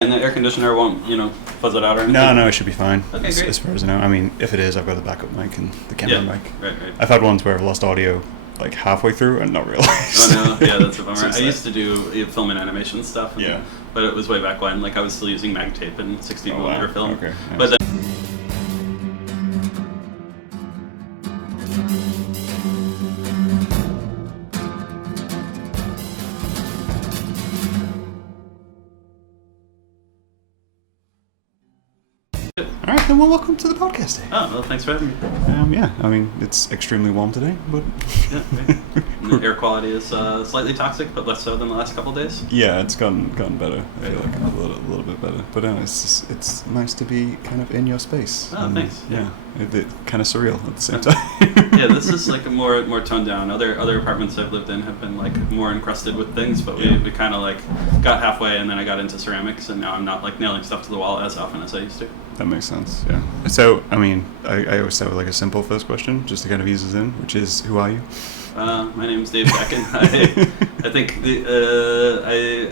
And the air conditioner won't, fuzz it out or anything? No, it should be fine. Okay, great. As far as I know. I mean, if it is, I've got the backup mic and the camera mic. Right. I've had ones where I've lost audio like halfway through and not realized. Oh no, yeah, that's a bummer. I used to do film and animation stuff. Yeah. But it was way back when, I was still using mag tape and 16mm film. Okay. Nice. But then All right, then welcome to the podcast. Oh, well, thanks for having me. Yeah, I mean, it's extremely warm today, but... Yeah, the air quality is slightly toxic, but less so than the last couple of days. Yeah, it's gotten better. I feel like a little bit better. But it's nice to be kind of in your space. Oh, thanks. Yeah, it kind of surreal at the same time. Yeah, this is a more toned down. Other apartments I've lived in have been more encrusted with things, but we kind of got halfway, and then I got into ceramics, and now I'm not nailing stuff to the wall as often as I used to. That makes sense. Yeah. So, I mean, I always start with a simple first question, just to kind of ease us in, which is, who are you? My name's Dave Zackin. I think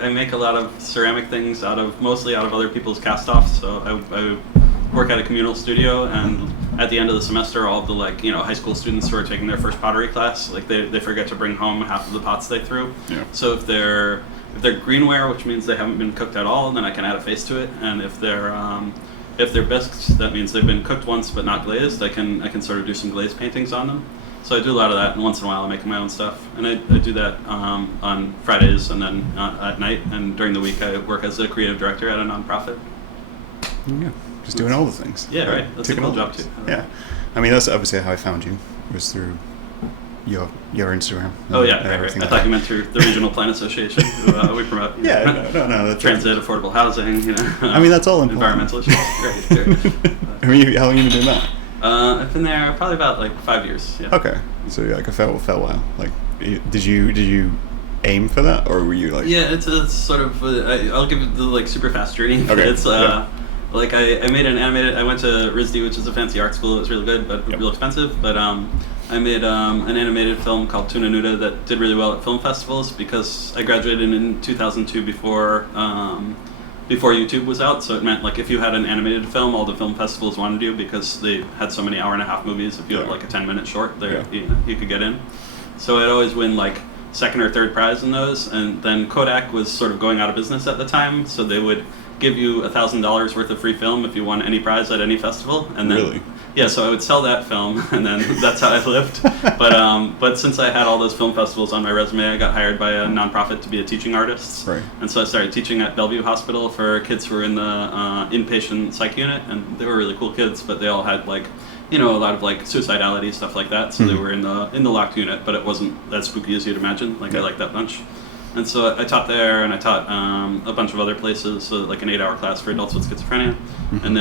I make a lot of ceramic things mostly out of other people's cast-offs. So I work at a communal studio, and at the end of the semester, all of the high school students who are taking their first pottery class, they forget to bring home half of the pots they threw. Yeah. So if they're greenware, which means they haven't been cooked at all, then I can add a face to it. And if they're bisques, that means they've been cooked once but not glazed. I can sort of do some glaze paintings on them. So I do a lot of that, and once in a while I make my own stuff. And I do that on Fridays and then at night. And during the week I work as a creative director at a nonprofit. Yeah, just doing all the things. Yeah, right. That's a cool job too. Yeah, I mean that's obviously how I found you, was through your Instagram. Oh yeah, right. I thought you meant through the Regional Plan Association. We promote. Yeah, no. That's transit, affordable housing. I mean that's all important. Environmental issues. Great. I mean, how long have you been doing that? I've been there probably about 5 years. Yeah. Okay, so a fair while. Did you aim for that, or were you Yeah, it's sort of. I'll give it the super fast journey. Okay. It's I made an animated. I went to RISD, which is a fancy art school. It was really good, but real expensive. But I made an animated film called Tuna Nuda that did really well at film festivals because I graduated in 2002 before YouTube was out. So it meant if you had an animated film, all the film festivals wanted you because they had so many hour-and-a-half movies. If you had a 10-minute short, you could get in. So I'd always win second or third prize in those. And then Kodak was sort of going out of business at the time, so they would give you $1,000 worth of free film if you won any prize at any festival. And then, really? Yeah, so I would sell that film, and then that's how I lived. But since I had all those film festivals on my resume, I got hired by a nonprofit to be a teaching artist. Right. And so I started teaching at Bellevue Hospital for kids who were in the inpatient psych unit, and they were really cool kids, but they all had a lot of suicidality, stuff like that. So they were in the locked unit, but it wasn't as spooky as you'd imagine. I like that bunch. And so I taught there, and I taught a bunch of other places, so an 8-hour class for adults with schizophrenia. And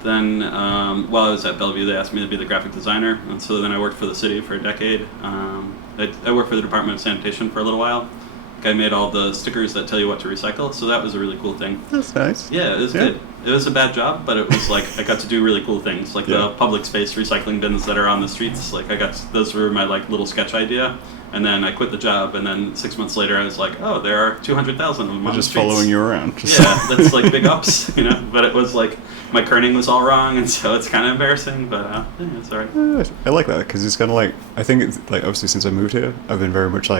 then while I was at Bellevue, they asked me to be the graphic designer, and so then I worked for the city for a decade. I worked for the Department of Sanitation for a little while. I made all the stickers that tell you what to recycle, so that was a really cool thing. That's nice. Yeah, it was good. It was a bad job, but it was I got to do really cool things, the public space recycling bins that are on the streets. Those were my little sketch idea. And then I quit the job, and then 6 months later I was there are 200,000 of them on the streets. Just following you around. Yeah, that's big ups, But it was my kerning was all wrong, and so it's kind of embarrassing, but it's all right. I like that, because it's kind of I think it's obviously since I moved here, I've been very much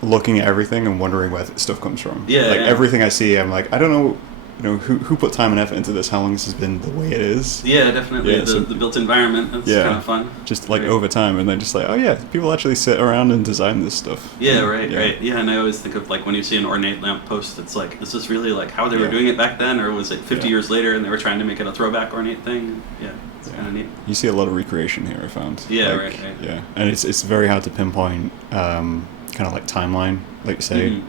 looking at everything and wondering where stuff comes from. Yeah. Everything I see, I'm I don't know. Who put time and effort into this? How long this has been the way it is? Yeah, definitely. Yeah, the built environment, that's kind of fun. Just over time, and then just oh yeah, people actually sit around and design this stuff. Yeah, right. Yeah, and I always think of when you see an ornate lamp post, it's is this really how they were doing it back then, or was it 50 years later and they were trying to make it a throwback ornate thing? Yeah, it's kind of neat. You see a lot of recreation here, I found. Yeah, right. Yeah, and it's very hard to pinpoint kind of timeline, like you say,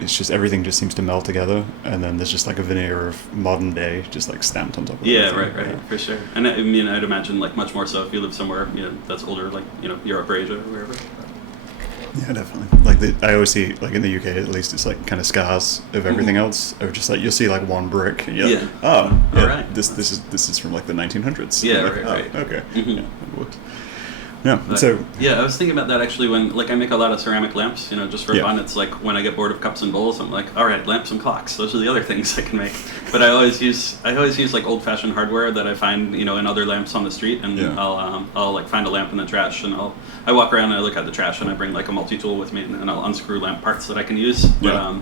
it's just everything just seems to meld together, and then there's just a veneer of modern day just stamped on top of it. Yeah, right, for sure. And I mean, I'd imagine much more so if you live somewhere that's older, Europe or Asia or wherever. Yeah, definitely. I always see in the UK at least, it's kind of scars of everything else, or just you'll see one brick, and you're right. This is from the 1900s. Yeah, right. Okay. Yeah, it works. Yeah. But, So yeah, I was thinking about that actually when, like, I make a lot of ceramic lamps, just for Yeah. fun. It's like when I get bored of cups and bowls, I'm like, all right, lamps and clocks. Those are the other things I can make. But I always use like old-fashioned hardware that I find, in other lamps on the street, and Yeah. I'll like find a lamp in the trash, and I walk around and I look at the trash, and I bring like a multi-tool with me, and I'll unscrew lamp parts that I can use. Yeah.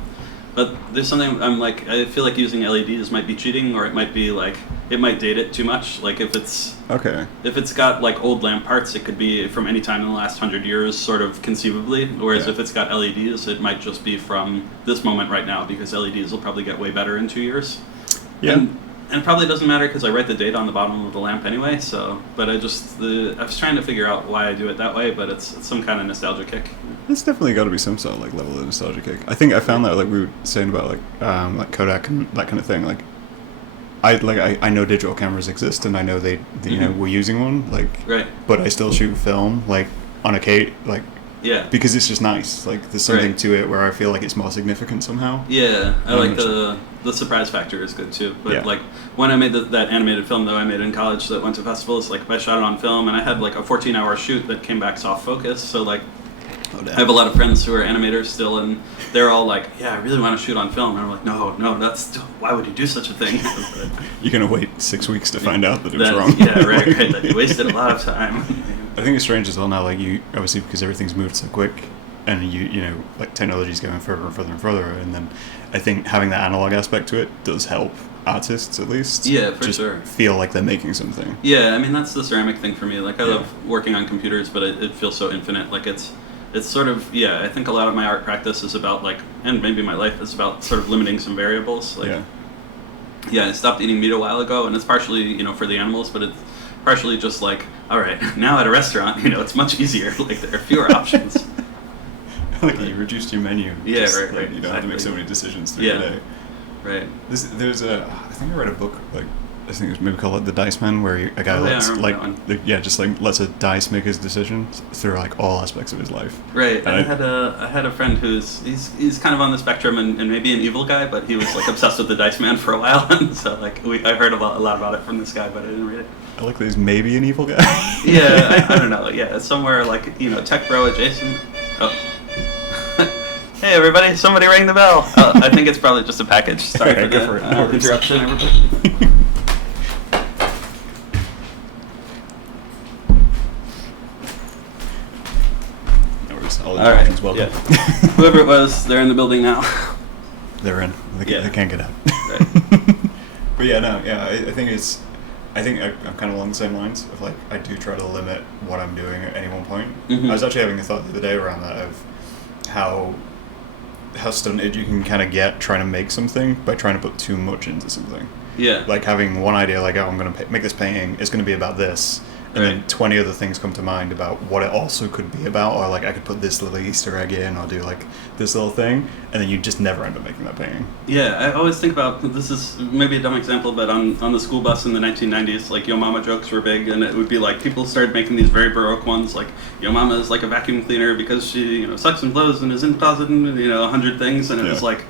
But there's something I feel like using LEDs might be cheating, or it might be like it might date it too much. Like if it's got like old lamp parts, it could be from any time in the last 100 years, sort of conceivably. Whereas Yeah. if it's got LEDs, it might just be from this moment right now, because LEDs will probably get way better in 2 years. Yeah. And it probably doesn't matter because I write the date on the bottom of the lamp anyway. So, but I was trying to figure out why I do it that way, but it's some kind of nostalgia kick. It's definitely got to be some sort of like level of nostalgia kick. I think I found that like we were saying about like Kodak and that kind of thing. Like I know digital cameras exist and I know they we're using one. Like Right. but I still shoot film like on a like Yeah. because it's just nice. Like there's something to it where I feel like it's more significant somehow. Yeah, I like the surprise factor is good too. But Yeah. like when I made that animated film though, I made in college that went to festivals. Like I shot it on film, and I had like a 14-hour shoot that came back soft focus. So like I have a lot of friends who are animators still, and they're all like, "Yeah, I really want to shoot on film." And I'm like, "No, why would you do such a thing?" You're gonna wait 6 weeks to find out that it was wrong. Yeah, right. That you wasted a lot of time. I think it's strange as well now, like you obviously because everything's moved so quick, and like technology's going further and further and further, and then I think having that analog aspect to it does help artists at least. Yeah, for just sure. feel like they're making something. Yeah, I mean that's the ceramic thing for me. Like I love working on computers, but it feels so infinite. Like it's sort of I think a lot of my art practice is about like, and maybe my life is about sort of limiting some variables. Like, I stopped eating meat a while ago, and it's partially for the animals, but it's partially just like, all right, now at a restaurant, it's much easier. Like there are fewer options. Like you reduced your menu. Yeah, just, right. Like, you don't have to make so many decisions through the day. Right. There's I think I read a book like I think it was maybe called like The Dice Man, where a guy lets just like lets a dice make his decisions through like all aspects of his life. Right. And I had a friend he's kind of on the spectrum and maybe an evil guy, but he was like obsessed with The Dice Man for a while, and so like I heard a lot about it from this guy, but I didn't read it. I like that he's maybe an evil guy. Yeah, I don't know. Yeah, it's somewhere like tech bro adjacent. Oh. Hey everybody! Somebody rang the bell. I think it's probably just a package. Sorry for the interruption, everybody. All right. Welcome. Yeah. Whoever it was, they're in the building now. They're in. They can't get out. Right. But I think I'm kind of along the same lines of like I do try to limit what I'm doing at any one point. Mm-hmm. I was actually having a thought the other day around that of how stunted you can kind of get trying to make something by trying to put too much into something. Yeah. Like having one idea, like, oh, I'm going to make this painting, it's going to be about this, and then 20 other things come to mind about what it also could be about, or like I could put this little Easter egg in, or do like this little thing, and then you just never end up making that painting. Yeah, I always think about, this is maybe a dumb example, but on the school bus in the 1990s, like Yo Mama jokes were big, and it would be like people started making these very Baroque ones, like Yo Mama is like a vacuum cleaner because she sucks and blows and is in the closet and 100 things, and it was like,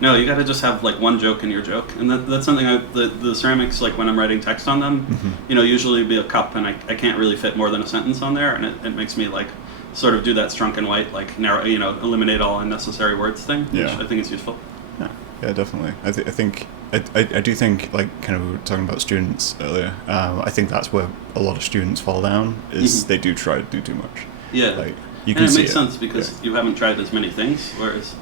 no, you got to just have like one joke in your joke, and that's something the ceramics, like when I'm writing text on them, usually be a cup, and I can't really fit more than a sentence on there, and it makes me like sort of do that strunk and white, like narrow, eliminate all unnecessary words thing, which I think is useful. Yeah, definitely. I do think, like, kind of we were talking about students earlier. I think that's where a lot of students fall down is they do try to do too much. Yeah. Like, you can and it see makes sense because you haven't tried as many things, whereas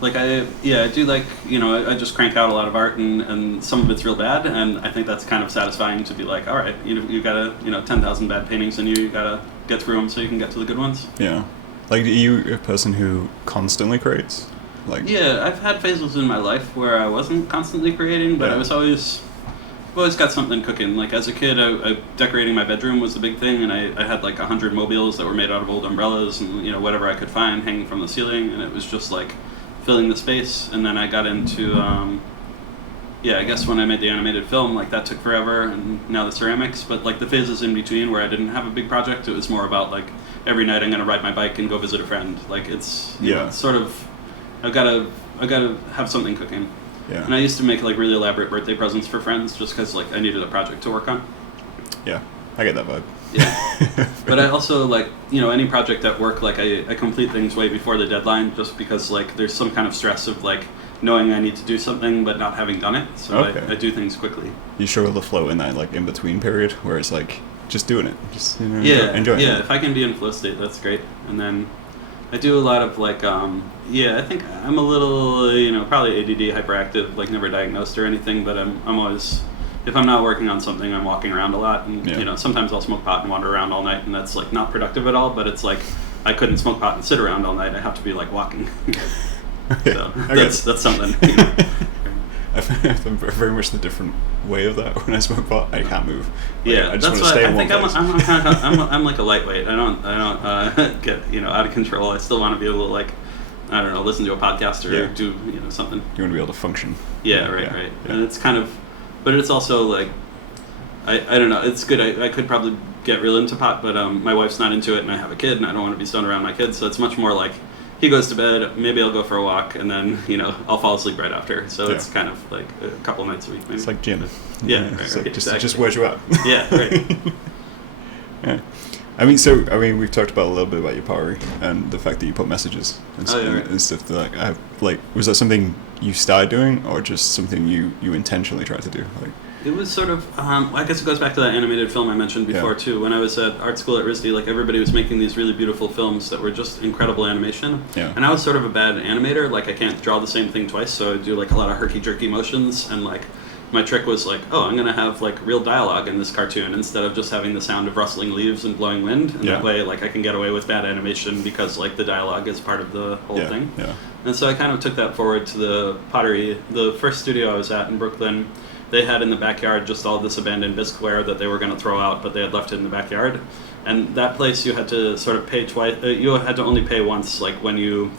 like I do like I just crank out a lot of art and some of it's real bad, and I think that's kind of satisfying to be like, all right, you got 10,000 bad paintings in you gotta get through them so you can get to the good ones. Yeah. Like, are you a person who constantly creates? Like, yeah, I've had phases in my life where I wasn't constantly creating, but I've always got something cooking. Like as a kid, I decorating my bedroom was the big thing, and I had like 100 mobiles that were made out of old umbrellas and whatever I could find hanging from the ceiling, and it was just like filling the space. And then I got into I guess when I made the animated film, like that took forever, and now the ceramics. But like the phases in between where I didn't have a big project, it was more about like every night I'm gonna ride my bike and go visit a friend. Like it's it's sort of I gotta have something cooking. Yeah. And I used to make like really elaborate birthday presents for friends just because like I needed a project to work on. Yeah. I get that vibe. Yeah. But I also, like, you know, any project at work, like, I complete things way before the deadline just because, like, there's some kind of stress of, like, knowing I need to do something but not having done it. So I do things quickly. You struggle to flow in that, like, in-between period where it's, like, just doing it. Just, you know, enjoying it. it. If I can be in flow state, that's great. And then I do a lot of, like, I think I'm a little, you know, probably ADD, hyperactive, like, never diagnosed or anything, but I'm always... If I'm not working on something, I'm walking around a lot, and you know, sometimes I'll smoke pot and wander around all night, and that's like not productive at all. But it's like I couldn't smoke pot and sit around all night. I have to be like walking. So that's something. You know. I'm very much the different way of that. When I smoke pot, I can't move. Like, Yeah, I just that's want to stay why I in think one place. I'm like a lightweight. I don't get, you know, out of control. I still want to be able to, like, I don't know, listen to a podcast or do, you know, something. You want to be able to function. Yeah, right. Yeah. And it's kind of. But it's also like, I don't know, it's good. I could probably get real into pot, but my wife's not into it, and I have a kid, and I don't want to be stoned around my kid, so it's much more like, he goes to bed, maybe I'll go for a walk, and then, you know, I'll fall asleep right after. So it's kind of like a couple nights a week, maybe. It's like gym. Yeah, It just wears you out. Yeah, right. Yeah. I mean, we've talked about a little bit about your pottery and the fact that you put messages and stuff like, was that something you started doing or just something you intentionally tried to do? Like, it was sort of, I guess it goes back to that animated film I mentioned before too. When I was at art school at RISD, like, everybody was making these really beautiful films that were just incredible animation. Yeah. And I was sort of a bad animator. Like, I can't draw the same thing twice, so I do like a lot of herky-jerky motions, and like, my trick was like, oh, I'm going to have like real dialogue in this cartoon instead of just having the sound of rustling leaves and blowing wind. And that way, like, I can get away with bad animation because, like, the dialogue is part of the whole thing. Yeah. And so I kind of took that forward to the pottery. The first studio I was at in Brooklyn, they had in the backyard just all this abandoned bisqueware that they were going to throw out, but they had left it in the backyard. And that place, you had to sort of pay twice. You had to only pay once, like, when you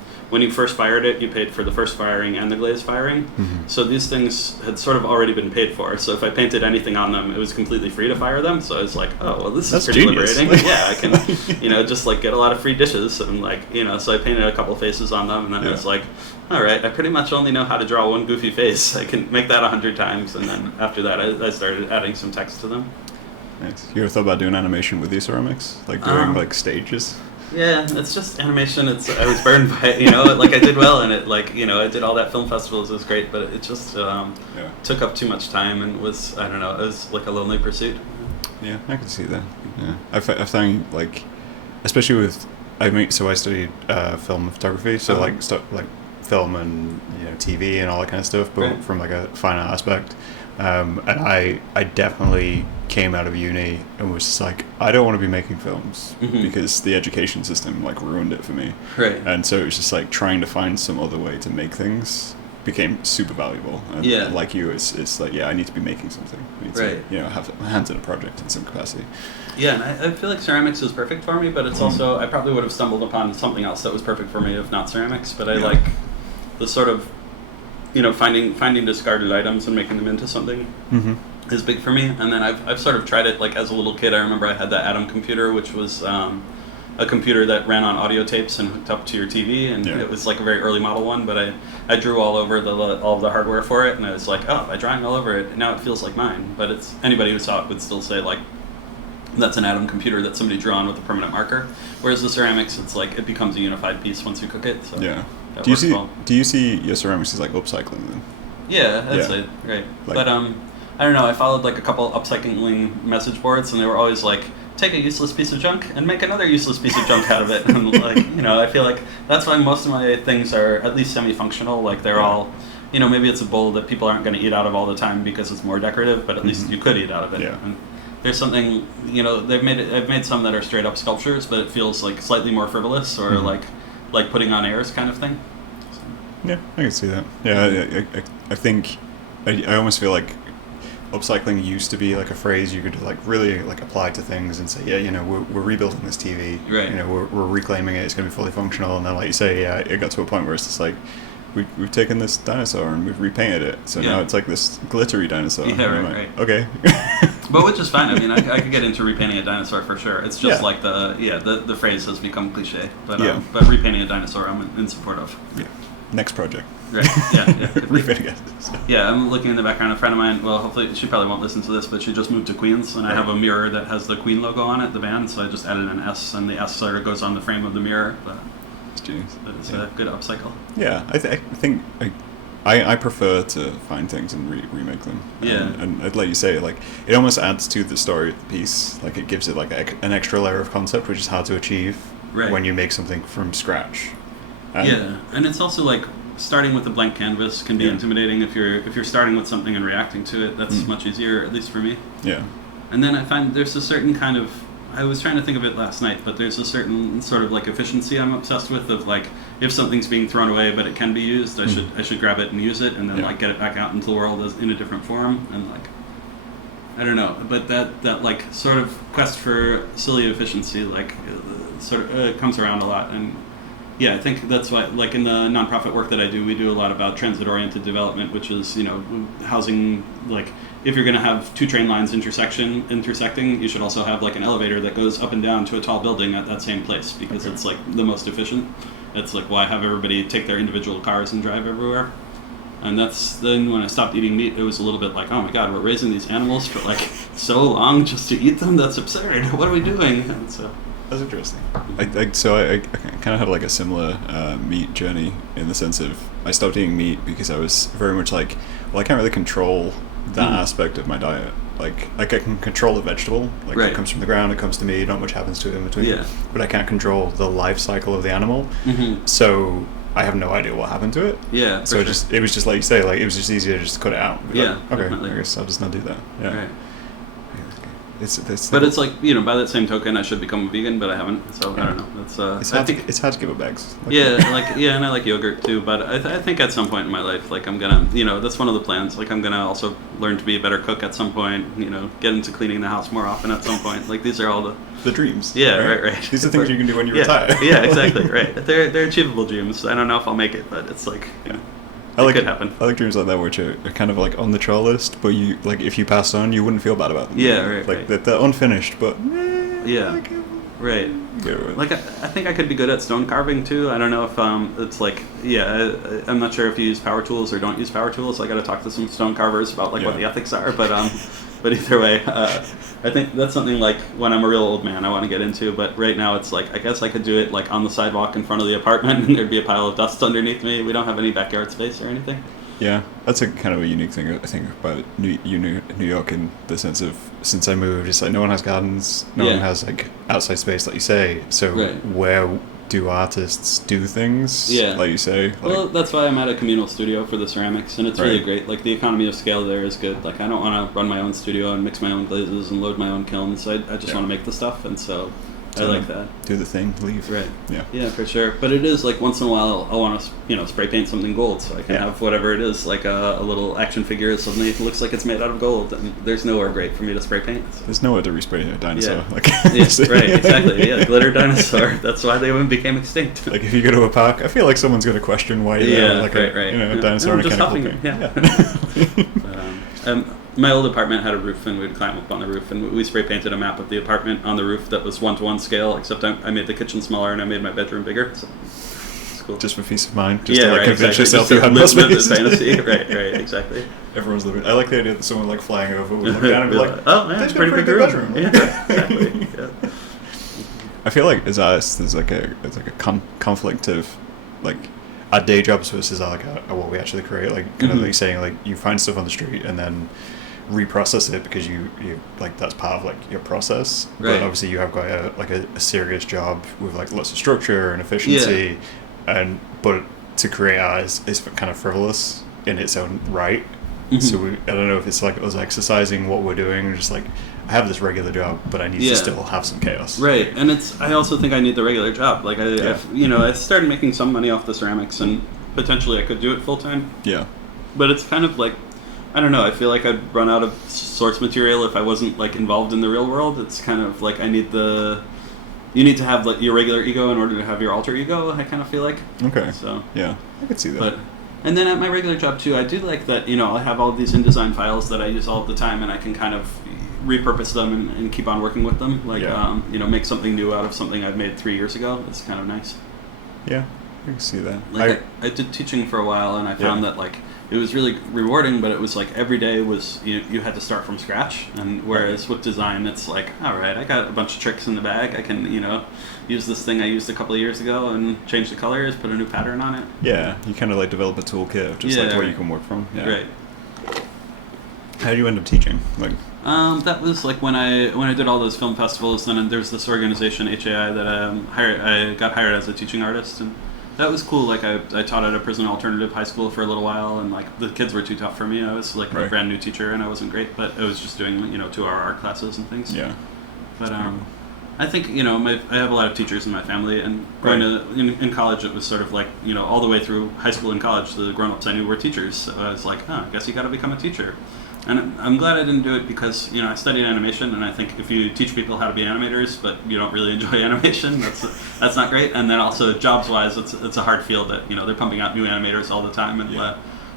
first fired it, you paid for the first firing and the glaze firing. Mm-hmm. So these things had sort of already been paid for. So if I painted anything on them, it was completely free to fire them. So I was like, oh, well, this is pretty liberating. Yeah, I can, you know, just like get a lot of free dishes and, like, you know, so I painted a couple faces on them, and then I was like, all right, I pretty much only know how to draw one goofy face. I can make that 100 times, and then after that, I started adding some text to them. Nice. You ever thought about doing animation with these ceramics? Like doing like stages? Yeah, it's just animation. I was burned by it, you know. Like, I did well in it. Like, you know, I did all that film festivals. It was great, but it just took up too much time and was, I don't know, it was like a lonely pursuit. Yeah, I can see that. Yeah, I found, like, especially with, I studied film photography, so like film and, you know, TV and all that kind of stuff, but from like a fine art aspect. And I definitely came out of uni and was just like, I don't want to be making films because the education system, like, ruined it for me. Right. And so it was just like trying to find some other way to make things became super valuable. And like you, it's like, I need to be making something. I need to, you know, have my hands in a project in some capacity. Yeah, and I feel like ceramics is perfect for me, but it's also, I probably would have stumbled upon something else that was perfect for me if not ceramics, but I like the sort of, you know, finding discarded items and making them into something is big for me. And then I've sort of tried it, like, as a little kid. I remember I had that Atom computer, which was a computer that ran on audio tapes and hooked up to your TV, and it was like a very early model one, but I drew all over all of the hardware for it, and I was like, oh, by drawing all over it, now it feels like mine. But it's, anybody who saw it would still say, like, that's an Atom computer that somebody drew on with a permanent marker. Whereas the ceramics, it's like, it becomes a unified piece once you cook it. So do you see your ceramics as like upcycling then? Yeah, I'd say, right. Like, but I don't know, I followed like a couple upcycling message boards, and they were always like, take a useless piece of junk and make another useless piece of junk out of it. And, like, you know, I feel like that's why most of my things are at least semi-functional. Like, they're all, you know, maybe it's a bowl that people aren't going to eat out of all the time because it's more decorative, but at least you could eat out of it. Yeah. And there's something, you know, I've made some that are straight up sculptures, but it feels like slightly more frivolous or like putting on airs kind of thing. So. Yeah, I can see that. Yeah, I think I almost feel like upcycling used to be like a phrase you could like really like apply to things and say, yeah, you know, we're rebuilding this TV, right? You know, we're reclaiming it. It's going to be fully functional. And then, like you say, it got to a point where it's just like we've taken this dinosaur and we've repainted it, so now it's like this glittery dinosaur. Yeah, right. Okay. But which is fine. I mean, I could get into repainting a dinosaur for sure. It's just like the phrase has become cliche. But repainting a dinosaur, I'm in support of. Yeah. next project. Right. Yeah. Refitting it. So. Yeah, I'm looking in the background. A friend of mine, well, hopefully she probably won't listen to this, but she just moved to Queens, and I have a mirror that has the Queen logo on it, the band. So I just added an S, and the S sort of goes on the frame of the mirror. But it's a good upcycle. Yeah, I think I prefer to find things and remake them. Yeah. And I'd let you say, like, it almost adds to the story of the piece. Like, it gives it, like, an extra layer of concept, which is hard to achieve when you make something from scratch. And it's also, like, starting with a blank canvas can be intimidating. If you're starting with something and reacting to it, that's much easier, at least for me. Yeah. And then I find there's a certain kind of... I was trying to think of it last night, but there's a certain sort of like efficiency I'm obsessed with of like if something's being thrown away but it can be used, I should grab it and use it and then like get it back out into the world in a different form and like I don't know, but that like sort of quest for silly efficiency like sort of comes around a lot and yeah, I think that's why, like in the nonprofit work that I do, we do a lot about transit-oriented development, which is, you know, housing, like, if you're going to have two train lines intersecting, you should also have, like, an elevator that goes up and down to a tall building at that same place, because it's, like, the most efficient. It's, like, why have everybody take their individual cars and drive everywhere? And that's, then when I stopped eating meat, it was a little bit like, oh my god, we're raising these animals for, like, so long just to eat them? That's absurd. What are we doing? And so... That's interesting. I kind of had like a similar meat journey in the sense of I stopped eating meat because I was very much like, well, I can't really control that aspect of my diet. Like I can control the vegetable, like it comes from the ground, it comes to me, not much happens to it in between. Yeah. But I can't control the life cycle of the animal. So I have no idea what happened to it. Yeah. So it was just like you say, like it was just easier to just cut it out. Yeah. Like, okay, definitely. I guess I'll just not do that. Yeah. Right. But it's like, you know, by that same token, I should become a vegan, but I haven't. So I don't know. It's hard to give up eggs. Like, and I like yogurt too. But I think at some point in my life, like I'm gonna, you know, that's one of the plans. Like I'm gonna also learn to be a better cook at some point. You know, get into cleaning the house more often at some point. Like these are all the dreams. Yeah, right. These are things you can do when you retire. Yeah, exactly. Right. They're achievable dreams. I don't know if I'll make it, but it's like it could happen. I like dreams like that, which are kind of like on the chore list, but you like if you pass on, you wouldn't feel bad about them. Yeah, right. Like they're unfinished, but right. Like I think I could be good at stone carving too. I don't know if it's like I'm not sure if you use power tools or don't use power tools. I got to talk to some stone carvers about like what the ethics are, but either way, I think that's something like when I'm a real old man I want to get into, but right now it's like I guess I could do it like on the sidewalk in front of the apartment and there'd be a pile of dust underneath me. We don't have any backyard space or anything. Yeah, that's a kind of a unique thing I think about New York in the sense of since I moved, it's like no one has gardens, no one has like outside space like you say, so where do artists do things like you say? Like, well, that's why I'm at a communal studio for the ceramics, and it's really great. Like the economy of scale there is good. Like I don't want to run my own studio and mix my own glazes and load my own kilns. I just want to make the stuff, and so I like that. Do the thing, leave. Right. Yeah, for sure. But it is like once in a while I want to spray paint something gold, so I can have whatever it is, like a little action figure. Suddenly it looks like it's made out of gold, and there's nowhere great for me to spray paint. So. There's nowhere to respray a dinosaur. Yeah. Like right. Exactly. Yeah, glitter dinosaur. That's why they even became extinct. Like if you go to a park, I feel like someone's going to question why you're there. Like a dinosaur in a chemical paint. My old apartment had a roof, and we'd climb up on the roof, and we spray painted a map of the apartment on the roof that was 1-to-1 scale, except I made the kitchen smaller and I made my bedroom bigger. So it's cool. Just for peace of mind. Just to convince yourself you had more space. Fantasy. Right, exactly. Everyone's living. I like the idea that someone like flying over would look down and be like, "Oh, man, it's a pretty big bedroom." Yeah, exactly. I feel like as artists, there's like a conflict of like our day jobs versus what we actually create. Like kind of like saying like you find stuff on the street and then reprocess it because you like that's part of like your process. But obviously you have got a serious job with like lots of structure and efficiency, but to create art is kind of frivolous in its own right. So I don't know if it's like us exercising what we're doing, just like I have this regular job, but I need to still have some chaos. Right, and I also think I need the regular job. Like I started making some money off the ceramics, and potentially I could do it full time. Yeah, but it's kind of like I don't know. I feel like I'd run out of source material if I wasn't like involved in the real world. It's kind of like you need to have like your regular ego in order to have your alter ego. I kind of feel like. Okay. So yeah, I could see that. And then at my regular job too, I do like that. I have all these InDesign files that I use all the time, and I can kind of repurpose them and keep on working with them. Like make something new out of something I've made 3 years ago. It's kind of nice. Yeah. I can see that. Like I did teaching for a while, and I found that like it was really rewarding, but it was like every day was you had to start from scratch. And whereas with design, it's like, all right, I got a bunch of tricks in the bag. I can use this thing I used a couple of years ago and change the colors, put a new pattern on it. Yeah, you kind of like develop a toolkit of just like what you can work from. Yeah. Right. How did you end up teaching? Like, that was like when I did all those film festivals. Then there's this organization HAI that I got hired as a teaching artist, and that was cool. Like I taught at a prison alternative high school for a little while, and like the kids were too tough for me. I was like a brand new teacher, and I wasn't great, but I was just doing 2-hour art classes and things. Yeah. But I think I have a lot of teachers in my family, and going to in college it was sort of like all the way through high school and college the grown-ups I knew were teachers. So I was like, I guess you got to become a teacher. And I'm glad I didn't do it because I studied animation, and I think if you teach people how to be animators, but you don't really enjoy animation, that's not great. And then also jobs-wise, it's a hard field that they're pumping out new animators all the time, and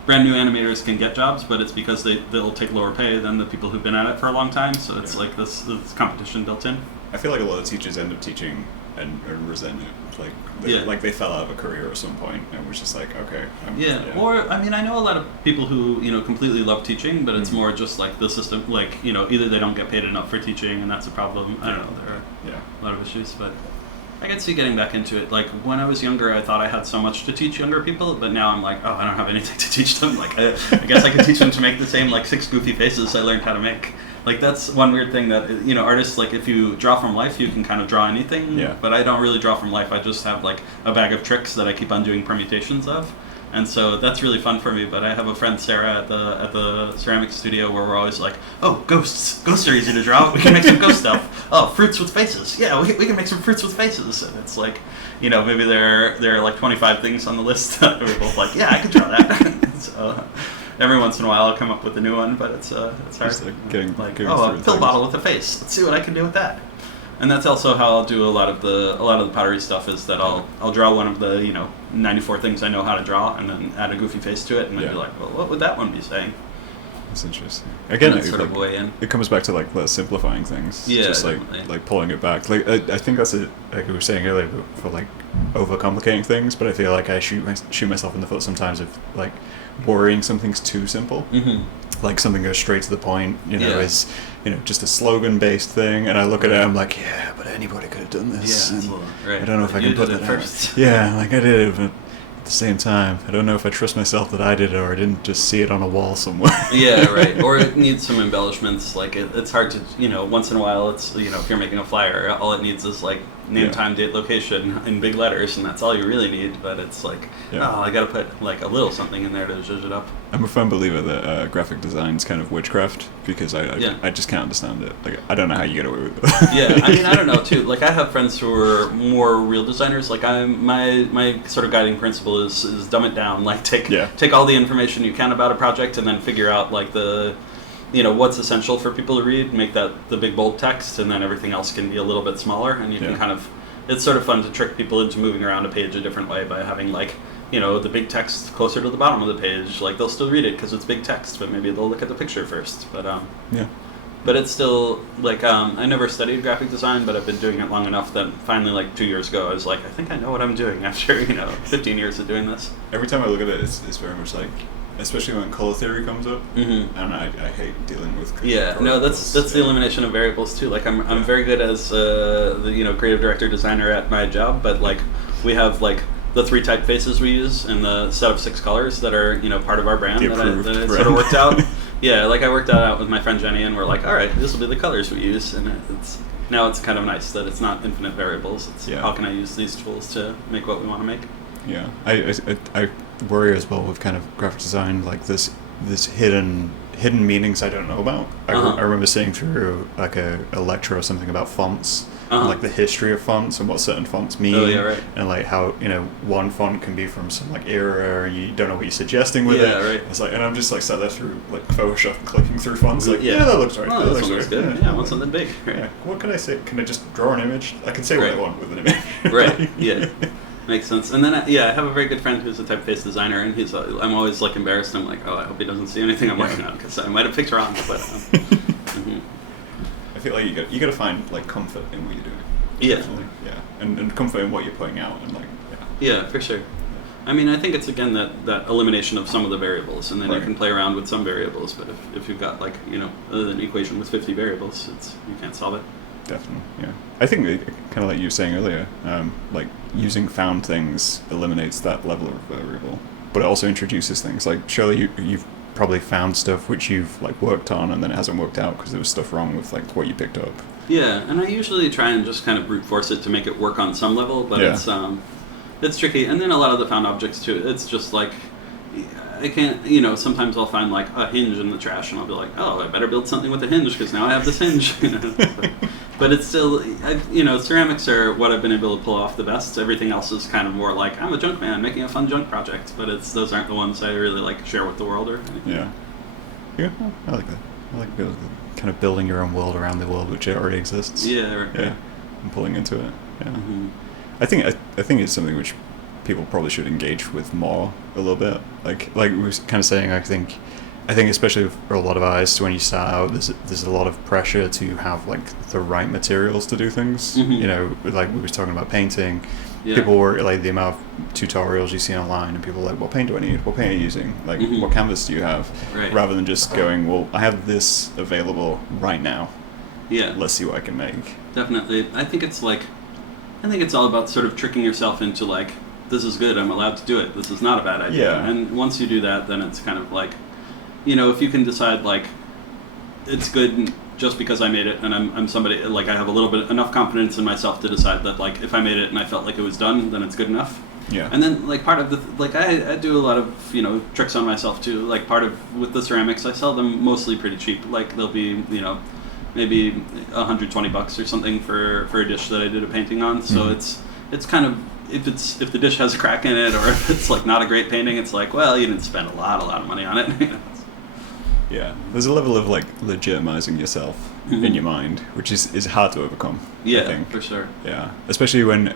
brand new animators can get jobs, but it's because they'll take lower pay than the people who've been at it for a long time. So it's like this competition built in. I feel like a lot of teachers end up teaching and resent it. Like they fell out of a career at some point and was just like, okay. Or I know a lot of people who completely love teaching, but it's more just like the system. Like either they don't get paid enough for teaching, and that's a problem. I don't know. There are a lot of issues, but I could see getting back into it. Like when I was younger, I thought I had so much to teach younger people, but now I'm like, I don't have anything to teach them. Like I guess I could teach them to make the same 6 goofy faces I learned how to make. Like that's one weird thing that artists, like if you draw from life, you can kind of draw anything. Yeah. But I don't really draw from life. I just have like a bag of tricks that I keep on doing permutations of, and so that's really fun for me. But I have a friend Sarah at the ceramics studio where we're always like, ghosts are easy to draw. We can make some ghost stuff. Oh, fruits with faces. Yeah, we can make some fruits with faces. And it's like, maybe there are like 25 things on the list that we're both like, yeah, I could draw that. So. Every once in a while, I'll come up with a new one, but it's hard. Just getting a pill bottle with a face. Let's see what I can do with that. And that's also how I'll do a lot of the pottery stuff. Is that I'll draw one of the 94 things I know how to draw, and then add a goofy face to it, and then be like, well, what would that one be saying? That's interesting. Again, sort of way in. It comes back to like the simplifying things. Yeah, just like pulling it back. Like I think that's it. Like we were saying earlier, for like overcomplicating things. But I feel like I shoot myself in the foot sometimes of like worrying something's too simple. Mm-hmm. Like something goes straight to the point. Is just a slogan based thing, and I look at it, I'm like, but anybody could have done this. Yeah, and I don't know if I can put it first. Yeah, like I did it, but at the same time, I don't know if I trust myself that I did it or I didn't just see it on a wall somewhere. Yeah, right. Or it needs some embellishments. Like it's hard to, once in a while, it's if you're making a flyer, all it needs is like name, time, date, location in big letters, and that's all you really need. But it's like, I got to put like a little something in there to zhuzh it up. I'm a firm believer that graphic design's kind of witchcraft because I just can't understand it. Like I don't know how you get away with it. Yeah, I don't know too. Like I have friends who are more real designers. Like my sort of guiding principle is dumb it down. Like take all the information you can about a project and then figure out like the what's essential for people to read, make that the big bold text, and then everything else can be a little bit smaller, and you can kind of, it's sort of fun to trick people into moving around a page a different way by having like, the big text closer to the bottom of the page. Like they'll still read it because it's big text, but maybe they'll look at the picture first. But but it's still like, I never studied graphic design, but I've been doing it long enough that finally like 2 years ago I was like, I think I know what I'm doing after 15 years of doing this. Every time I look at it, it's very much like, especially when color theory comes up, and I hate dealing with color. Yeah, no, that's the elimination of variables too. Like I'm very good as the creative director designer at my job, but like we have like the 3 typefaces we use and the set of 6 colors that are part of our brand that I sort of worked out. Yeah, like I worked that out with my friend Jenny, and we're like, all right, this will be the colors we use, and it's kind of nice that it's not infinite variables. It's how can I use these tools to make what we want to make. Yeah, I worry as well with kind of graphic design, like this hidden meanings I don't know about. I remember seeing through like a lecture or something about fonts, and like the history of fonts and what certain fonts mean, and like how one font can be from some like era and you don't know what you're suggesting with it. Right. It's like, and I'm just like sat there through like Photoshop and clicking through fonts, like that looks right. Oh, that looks good. Yeah, I want something big. Right. Yeah. What can I say? Can I just draw an image? I can say what I want with an image. Right. Yeah. Makes sense. And then I have a very good friend who's a typeface designer, and I'm always like embarrassed. I'm like, I hope he doesn't see anything I'm working on because I might have picked wrong. But I feel like you got to find like comfort in what you're doing. Yeah. Definitely. Yeah. And comfort in what you're putting out, and like Yeah, for sure. I mean, I think it's again that elimination of some of the variables, and then you Right. can play around with some variables. But if you've got like an equation with 50 variables, you can't solve it. Definitely, yeah. I think kind of like you were saying earlier, like using found things eliminates that level of variable, but it also introduces things. Like surely you've probably found stuff which you've like worked on and then it hasn't worked out because there was stuff wrong with like what you picked up. Yeah, and I usually try and just kind of brute force it to make it work on some level, but it's tricky. And then a lot of the found objects too, it's just like I can't, sometimes I'll find like a hinge in the trash and I'll be like, oh, I better build something with a hinge because now I have this hinge. But it's still, ceramics are what I've been able to pull off the best. Everything else is kind of more like, I'm a junk man making a fun junk project, but those aren't the ones I really like share with the world or anything. Yeah. Yeah, I like that. I like kind of building your own world around the world which already exists. Yeah, right. Yeah, and pulling into it. Yeah. Mm-hmm. I think it's something which people probably should engage with more a little bit. Like we were kind of saying, I think especially for a lot of artists when you start out, there's a lot of pressure to have like the right materials to do things. Mm-hmm. Like we were talking about painting. Yeah. People were like the amount of tutorials you see online, and people are like, what paint do I need? What paint are you using? Like, Mm-hmm. what canvas do you have? Right. Rather than just going, well, I have this available right now. Yeah. Let's see what I can make. Definitely. I think it's all about sort of tricking yourself into like, this is good, I'm allowed to do it. This is not a bad idea. Yeah. And once you do that, then it's kind of like, if you can decide like, it's good just because I made it, and I'm somebody, like I have a little bit, enough confidence in myself to decide that like, if I made it and I felt like it was done, then it's good enough. Yeah. And then like part of the, like I do a lot of, tricks on myself too. Like with the ceramics, I sell them mostly pretty cheap. Like they'll be, maybe $120 or something for a dish that I did a painting on. So it's kind of, if the dish has a crack in it or if it's like not a great painting, it's like, well, you didn't spend a lot of money on it. Yeah. There's a level of like legitimizing yourself Mm-hmm. in your mind, which is hard to overcome. I Yeah, think. for sure. Yeah. Especially when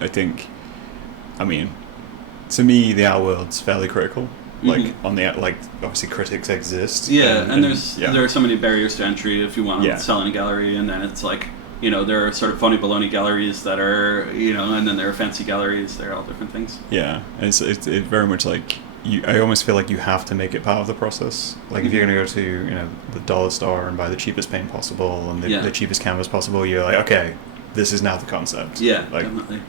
to me the art world's fairly critical. Like Mhm. on the like obviously critics exist. Yeah, and there are so many barriers to entry if you want to Yeah. sell in a gallery, and then it's like, there are sort of phony baloney galleries that are, and then there are fancy galleries. They're all different things. Yeah, and it's very much like I almost feel like you have to make it part of the process. Like if you're gonna go to the dollar store and buy the cheapest paint possible and the cheapest canvas possible, you're like, okay, this is now the concept. Yeah, like definitely.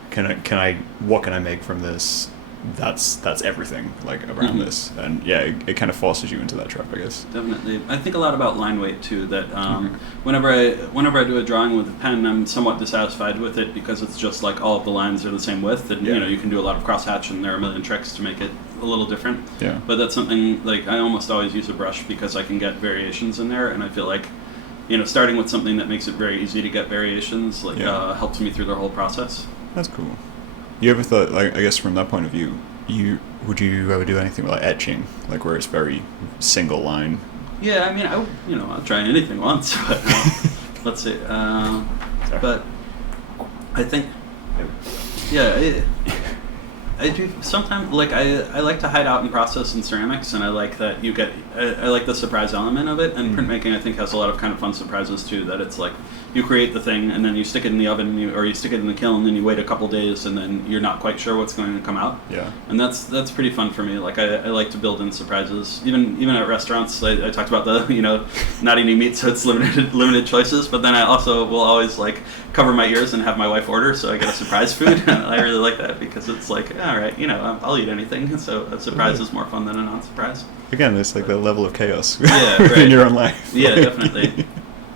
what can I make from this? That's everything like around Mhm. this, and yeah, it kind of forces you into that trap, I guess. Definitely. I think a lot about line weight too. That whenever I do a drawing with a pen, I'm somewhat dissatisfied with it because it's just like all of the lines are the same width, and you can do a lot of crosshatch, and there are a million tricks to make it a little different. Yeah. But that's something like I almost always use a brush because I can get variations in there, and I feel like starting with something that makes it very easy to get variations helps me through the whole process. That's cool. You ever thought, like, I guess from that point of view, would you ever do anything with like etching, like where it's very single line? Yeah, I mean, I'll try anything once, but let's see. But I think, I do sometimes, like, I like to hide out in process in ceramics, and I like that I like the surprise element of it, and printmaking I think has a lot of kind of fun surprises too, that it's like, you create the thing, and then you stick it in the oven, or you stick it in the kiln, and you wait a couple days, and then you're not quite sure what's going to come out. Yeah. And that's pretty fun for me. Like, I like to build in surprises. Even at restaurants, I talked about the, not eating meat, so it's limited choices, but then I also will always, like, cover my ears and have my wife order, so I get a surprise food, and I really like that, because it's like, all right, I'll eat anything, so a surprise is more fun than a non-surprise. Again, it's like the level of chaos Yeah, right. in your own life. Yeah, definitely.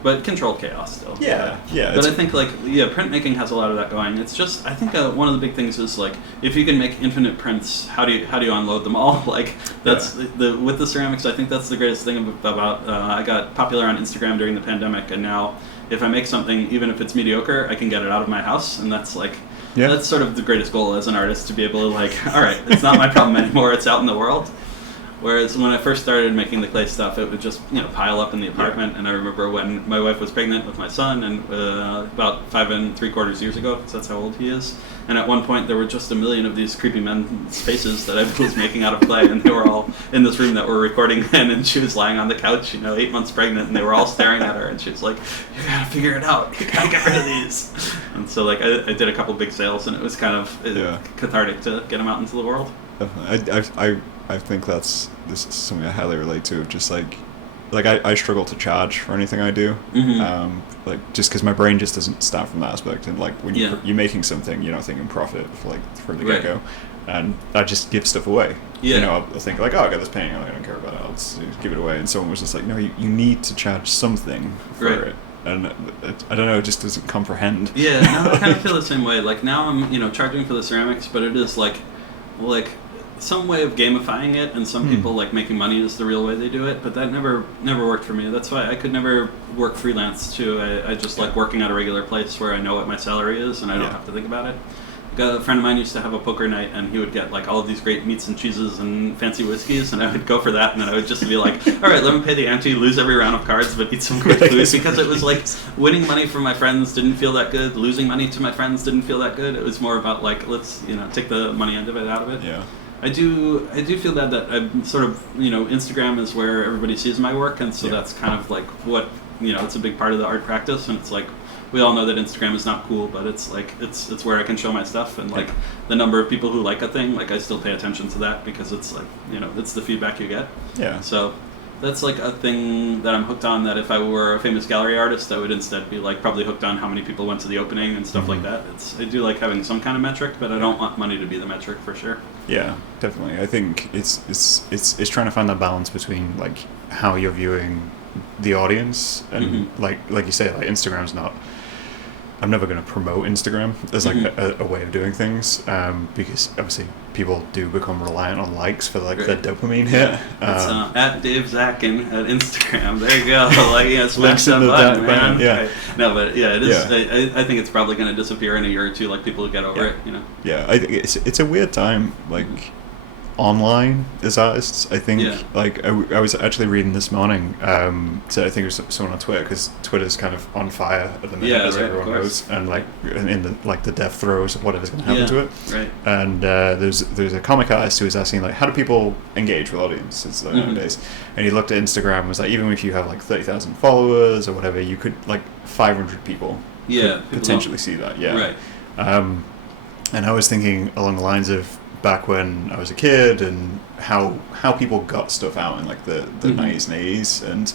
But controlled chaos still. Yeah. But I think printmaking has a lot of that going. It's just, I think one of the big things is like, if you can make infinite prints, how do you unload them all? Like that's with the ceramics. I think that's the greatest thing about. I got popular on Instagram during the pandemic, and now if I make something, even if it's mediocre, I can get it out of my house, and that's like. Yeah. That's sort of the greatest goal as an artist, to be able to like, all right, it's not my problem anymore. It's out in the world. Whereas when I first started making the clay stuff, it would just pile up in the apartment. And I remember when my wife was pregnant with my son, and about 5 3/4 years ago, because that's how old he is. And at one point, there were just a million of these creepy men's faces that I was making out of clay, and they were all in this room that we're recording in. And she was lying on the couch, 8 months pregnant, and they were all staring at her. And she was like, "You gotta figure it out. You gotta get rid of these." And so like I did a couple big sales, and it was kind of cathartic to get them out into the world. I think this is something I highly relate to. Just like I struggle to charge for anything I do. Like just because my brain just doesn't start from that aspect. And like when you're making something, you're not thinking profit for the get-go. And I just give stuff away. I'll think like, oh, I got this painting, I don't care about it, I'll just give it away. And someone was just like, no, you need to charge something for it. And I don't know, it just doesn't comprehend. Yeah, no, I kind of feel the same way. Like now I'm, charging for the ceramics, but it is like some way of gamifying it, and some people like making money is the real way they do it. But that never worked for me. That's why I could never work freelance too. I just like working at a regular place where I know what my salary is and I don't have to think about it. A friend of mine used to have a poker night, and he would get like all of these great meats and cheeses and fancy whiskeys, and I would go for that, and then I would just be like, all right, let me pay the ante, lose every round of cards, but eat some great food, because it was like winning money from my friends didn't feel that good, losing money to my friends didn't feel that good. It was more about like, let's take the money end of it out of it. Yeah. I do feel bad that I'm sort of, Instagram is where everybody sees my work, and so that's kind of like what, it's a big part of the art practice, and it's like, we all know that Instagram is not cool, but it's like it's where I can show my stuff, and like the number of people who like a thing, like I still pay attention to that, because it's like it's the feedback you get. Yeah. So that's like a thing that I'm hooked on, that if I were a famous gallery artist, I would instead be like probably hooked on how many people went to the opening and stuff like that. I do like having some kind of metric, but I don't want money to be the metric for sure. Yeah, definitely. I think it's trying to find that balance between like how you're viewing the audience, and like you say, like Instagram's not. I'm never going to promote Instagram as like a way of doing things, because obviously people do become reliant on likes for like the dopamine hit. It's at Dave Zackin at Instagram. There you go. Like smash that button, man. Yeah. Right. No, but it is. Yeah. I think it's probably going to disappear in a year or two. Like people will get over it. Yeah, I think it's a weird time. Like. Online as artists, I think. Like I was actually reading this morning, so I think it was someone on Twitter, because Twitter's kind of on fire at the minute, as everyone knows, and like in the death throes of whatever's going to happen to it. Right. And there's a comic artist who was asking like, how do people engage with audiences nowadays? And he looked at Instagram and was like, even if you have like 30,000 followers or whatever, you could like 500 people could potentially see that. Right. And I was thinking along the lines of back when I was a kid, and how people got stuff out in like the 90s and 80s, and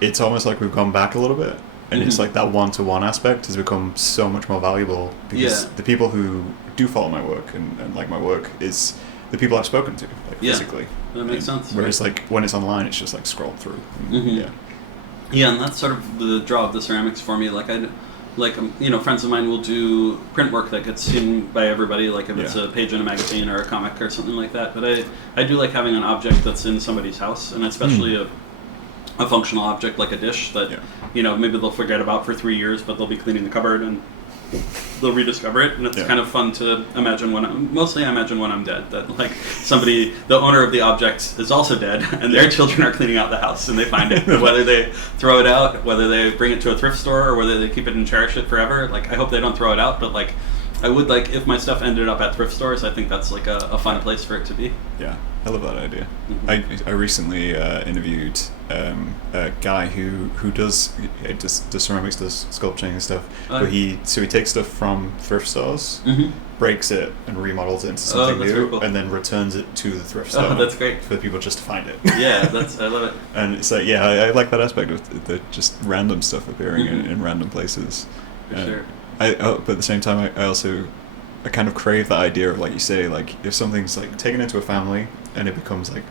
it's almost like we've gone back a little bit, and it's like that one-to-one aspect has become so much more valuable, because the people who do follow my work and like my work is the people I've spoken to, like physically. That makes sense. Whereas like when it's online, it's just like scrolled through. And that's sort of the draw of the ceramics for me. Like friends of mine will do print work that gets seen by everybody, like if it's a page in a magazine or a comic or something like that. But I do like having an object that's in somebody's house, and especially a functional object like a dish that maybe they'll forget about for 3 years, but they'll be cleaning the cupboard and they'll rediscover it, and it's kind of fun to imagine when I'm dead, that like somebody, the owner of the object, is also dead, and their children are cleaning out the house and they find it, whether they throw it out, whether they bring it to a thrift store, or whether they keep it and cherish it forever. Like I hope they don't throw it out, but like I would like if my stuff ended up at thrift stores. I think that's like a fun place for it to be. Yeah, I love that idea. I recently interviewed a guy who does ceramics, does sculpturing and stuff. But he takes stuff from thrift stores, breaks it and remodels it into something new, cool. And then returns it to the thrift store. Oh, that's great for people just to find it. Yeah, I love it. And it's like I like that aspect of the just random stuff appearing in random places. For sure. But at the same time, I kind of crave that idea of, like you say, like if something's like taken into a family and it becomes like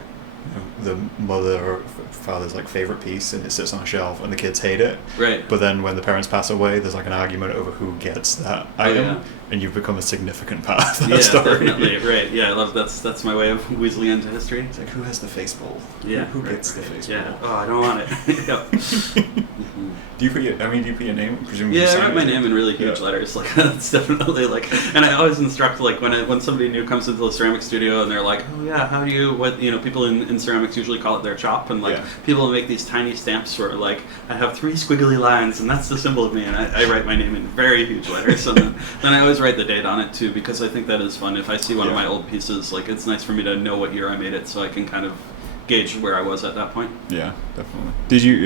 the mother or father's like favorite piece, and it sits on a shelf and the kids hate it. Right. But then when the parents pass away, there's like an argument over who gets that item, and you've become a significant part of that story. Definitely. Right. Yeah, I love that's my way of weaseling into history. It's like, who has the face bowl? Yeah. Who gets the face bowl? Yeah. Oh, I don't want it. Do you put your name? Presumably you Yeah, I sign write my it? name in really huge letters. Like that's definitely like, and I always instruct like when somebody new comes into the ceramic studio and they're like, oh yeah, how do you people in ceramics usually call it their chop, and like people make these tiny stamps where like I have 3 squiggly lines and that's the symbol of me, and I write my name in very huge letters, and then I always write the date on it too, because I think that is fun. If I see one of my old pieces, like it's nice for me to know what year I made it, so I can kind of gauge where I was at that point. Yeah, definitely.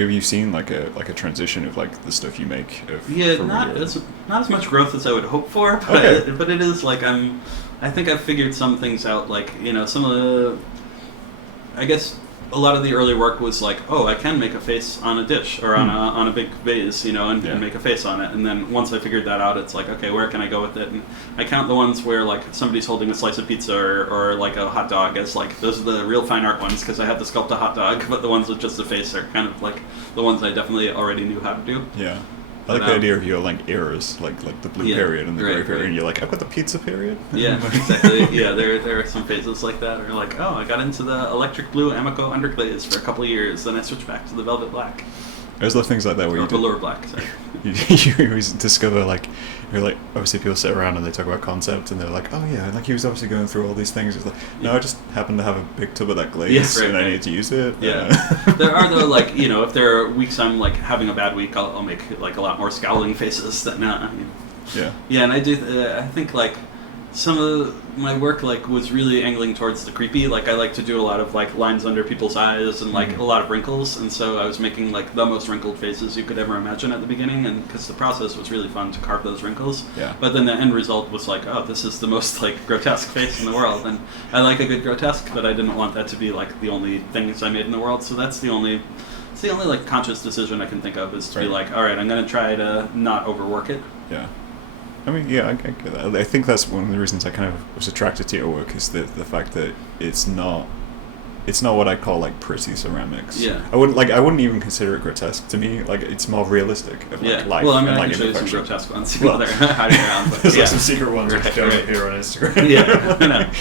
Have you seen like a transition of like the stuff you make? Not as much growth as I would hope for, but it is like I think I've figured some things out. Like some of the, I guess a lot of the early work was like, oh, I can make a face on a dish or on a big vase, and make a face on it. And then once I figured that out, it's like, okay, where can I go with it? And I count the ones where like somebody's holding a slice of pizza or like a hot dog as like those are the real fine art ones, because I have to sculpt a hot dog. But the ones with just the face are kind of like the ones I definitely already knew how to do. Yeah. I like the idea of your like eras, like the blue period and the gray period, and you're like, I've got the pizza period. Yeah, exactly. Yeah, there are some phases like that, or like, oh, I got into the electric blue Amico underglaze for a couple of years, then I switched back to the velvet black. I always love things like that where you velour black. Sorry. You always discover like obviously people sit around and they talk about concept and they're like, oh yeah, like he was obviously going through all these things. It's like, no, I just happened to have a big tub of that glaze I needed to use it. Yeah, there are though, like if there are weeks I'm like having a bad week, I'll make like a lot more scowling faces than yeah, and I do. I think like some of my work like was really angling towards the creepy. Like I like to do a lot of like lines under people's eyes and like a lot of wrinkles, and so I was making like the most wrinkled faces you could ever imagine at the beginning, and because the process was really fun to carve those wrinkles. Yeah. But then the end result was like, oh, this is the most like grotesque face in the world, and I like a good grotesque, but I didn't want that to be like the only things I made in the world. So that's the only like conscious decision I can think of, is to be like, all right, I'm gonna try to not overwork it. Yeah. I mean, yeah, I get that. I think that's one of the reasons I kind of was attracted to your work, is the fact that it's not what I call like pretty ceramics. Yeah. I wouldn't even consider it grotesque. To me, like it's more realistic of like life. Well, I mean, and I like can show you some imperfection. grotesque ones while they're hiding around. But, There's like some secret ones which don't appear on Instagram. Yeah, I know.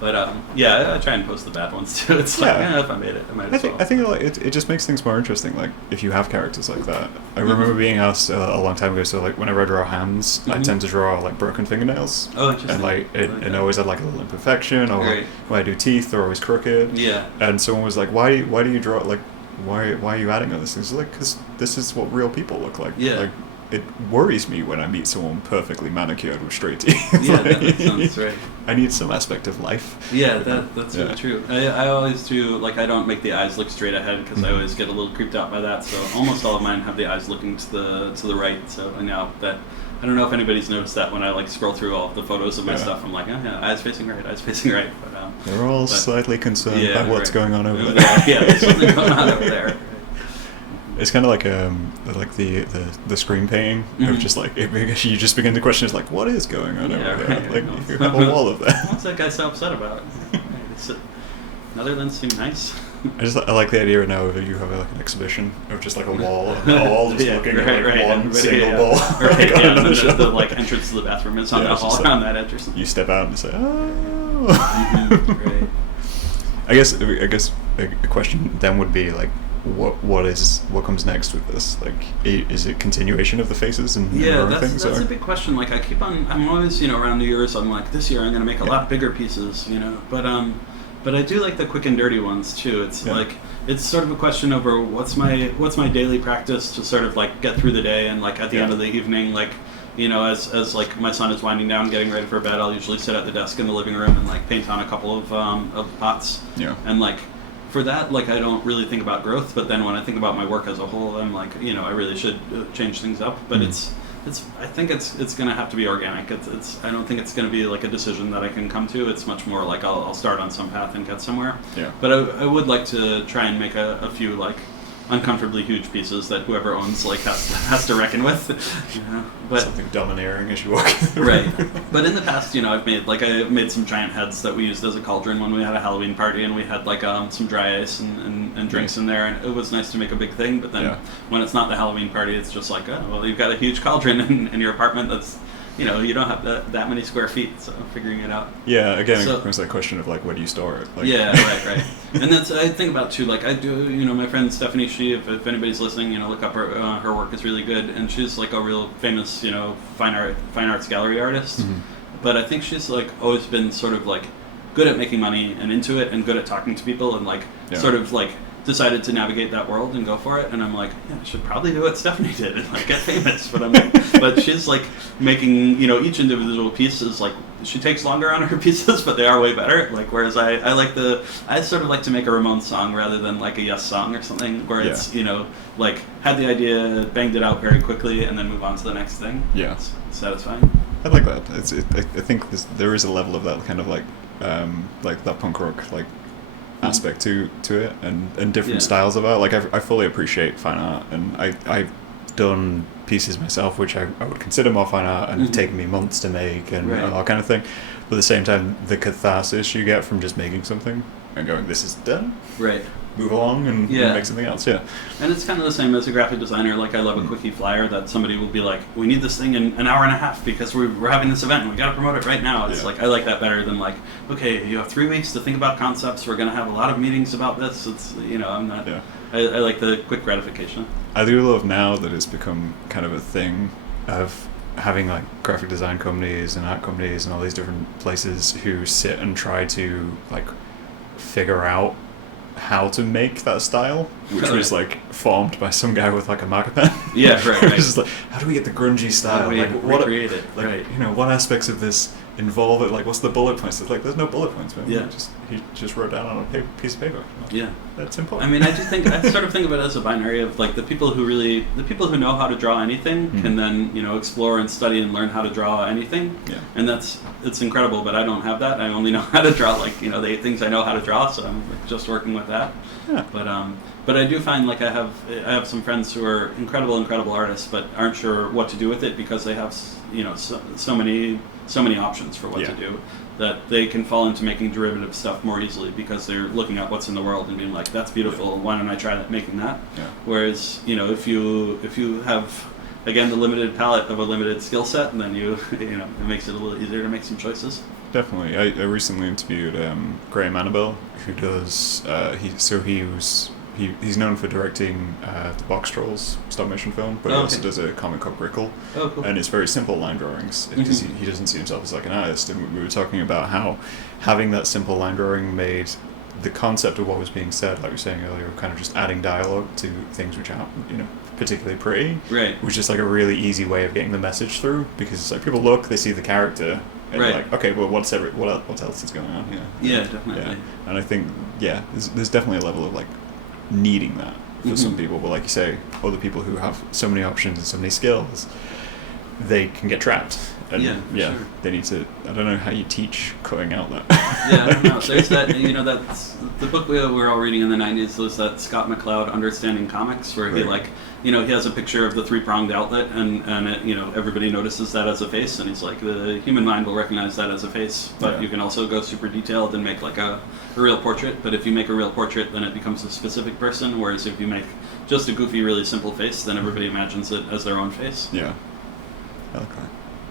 But I try and post the bad ones too. It's like, if I made it, I might as well. I think like, it just makes things more interesting. Like if you have characters like that. I remember being asked a long time ago. So like whenever I draw hands, I tend to draw like broken fingernails. Oh, interesting. And like it always had like a little imperfection. Or when I do teeth, they're always crooked. Yeah. And someone was like, why do you draw like why are you adding all these things? Like, because this is what real people look like. Yeah. Like, it worries me when I meet someone perfectly manicured with straight teeth. Yeah, that sounds right. I need some aspect of life. Yeah, that's really true. I always do, like, I don't make the eyes look straight ahead, because I always get a little creeped out by that, so almost all of mine have the eyes looking to the right, so now that, I don't know if anybody's noticed that when I, like, scroll through all of the photos of my stuff, I'm like, oh yeah, eyes facing right, but... They're all slightly concerned about what's going on over there. Yeah, there's something going on over there. It's kind of like the screen painting of just like you just begin to question, it's like, what is going on over there? Like you have a wall of that. What's that guy so upset about? Netherlands seem nice. I like the idea now that you have like an exhibition of just like a wall, all just looking at like one single ball. The like entrance to the bathroom is on the hall around that edge or something. You step out and say, oh. Right. I guess a question then would be like, what comes next with this? Like, is it continuation of the faces and that's a big question. Like, I'm always, around New Year's, I'm like, this year I'm gonna make a lot bigger pieces, but I do like the quick and dirty ones too. It's like, it's sort of a question over what's my daily practice to sort of like get through the day, and like at the end of the evening, like, as like my son is winding down, getting ready for bed, I'll usually sit at the desk in the living room and like paint on a couple of pots. Yeah. And like, for that, like, I don't really think about growth, but then when I think about my work as a whole, I'm like, I really should change things up. But I think it's going to have to be organic. I don't think it's going to be like a decision that I can come to. It's much more like I'll start on some path and get somewhere. Yeah. But I would like to try and make a few like uncomfortably huge pieces that whoever owns like has to reckon with. But something domineering as you walk through. Right. But in the past, I made some giant heads that we used as a cauldron when we had a Halloween party, and we had like some dry ice and drinks in there, and it was nice to make a big thing. But then when it's not the Halloween party, it's just like, oh well, you've got a huge cauldron in your apartment that's, you don't have that many square feet, so figuring it out. Yeah, again, it brings that question of like, where do you store it? Like, yeah, right. And that's, I think about too, like I do, my friend Stephanie, if anybody's listening, look up her work is really good, and she's like a real famous, fine arts gallery artist. Mhm. But I think she's like always been sort of like good at making money and into it and good at talking to people and like sort of like decided to navigate that world and go for it. And I'm like, yeah, I should probably do what Stephanie did and like get famous. But but she's like making, each individual piece is like, she takes longer on her pieces, but they are way better. Like, whereas I sort of like to make a Ramones song rather than like a Yes song or something where it's, like had the idea, banged it out very quickly and then move on to the next thing. Yeah. It's satisfying. I like that. I think there is a level of that kind of like that punk rock like aspect to it and different styles of art. Like I fully appreciate fine art, and I've done pieces myself which I would consider more fine art and have taken me months to make and all that kind of thing. But at the same time, the catharsis you get from just making something and going, this is done. Right. Move along and make something else. Yeah. And it's kind of the same as a graphic designer. Like I love a quickie flyer that somebody will be like, we need this thing in an hour and a half because we're having this event and we got to promote it right now. It's like I like that better than like, okay, you have 3 weeks to think about concepts. We're gonna have a lot of meetings about this. It's I'm not. Yeah. I like the quick gratification. I do love now that it's become kind of a thing of having like graphic design companies and art companies and all these different places who sit and try to like figure out how to make that style, which was like formed by some guy with like a marker pen. Yeah, right. It's just like, how do we get the grungy style? How do we recreate it? Like, right. What aspects of this involve it? Like, what's the bullet points? It's like, there's no bullet points, man. Yeah. He just wrote down on a piece of paper. Yeah. That's important. I mean, I sort of think of it as a binary of like the people who know how to draw anything can then, explore and study and learn how to draw anything. Yeah. And it's incredible, but I don't have that. I only know how to draw like, the 8 things I know how to draw, so I'm just working with that. Yeah. But I do find like I have some friends who are incredible artists, but aren't sure what to do with it because they have so many options for what to do that they can fall into making derivative stuff more easily because they're looking at what's in the world and being like, that's beautiful. Why don't I try making that? Yeah. Whereas if you have again the limited palette of a limited skill set, and then it makes it a little easier to make some choices. Definitely. I recently interviewed Graham Annabelle, who does he's known for directing the Box Trolls stop motion film, but he also does a comic called Grickle. Oh, cool. And it's very simple line drawings because he doesn't see himself as like an artist. And we were talking about how having that simple line drawing made the concept of what was being said, like we were saying earlier, kind of just adding dialogue to things which aren't particularly pretty, right, was just like a really easy way of getting the message through, because it's like people look, they see the character, and they're like, okay, well, what else is going on here? Yeah, definitely. Yeah. And I think there's definitely a level of like needing that for some people, but like you say, other people who have so many options and so many skills, they can get trapped. And sure. They need to. I don't know how you teach cutting out that. Yeah, I don't know. There's that. That's the book we were all reading in the '90s. Was that Scott McCloud Understanding Comics, where he he has a picture of the 3-pronged outlet, and it, everybody notices that as a face, and he's like, the human mind will recognize that as a face, but you can also go super detailed and make like a real portrait. But if you make a real portrait, then it becomes a specific person. Whereas if you make just a goofy, really simple face, then everybody imagines it as their own face. Yeah. Okay.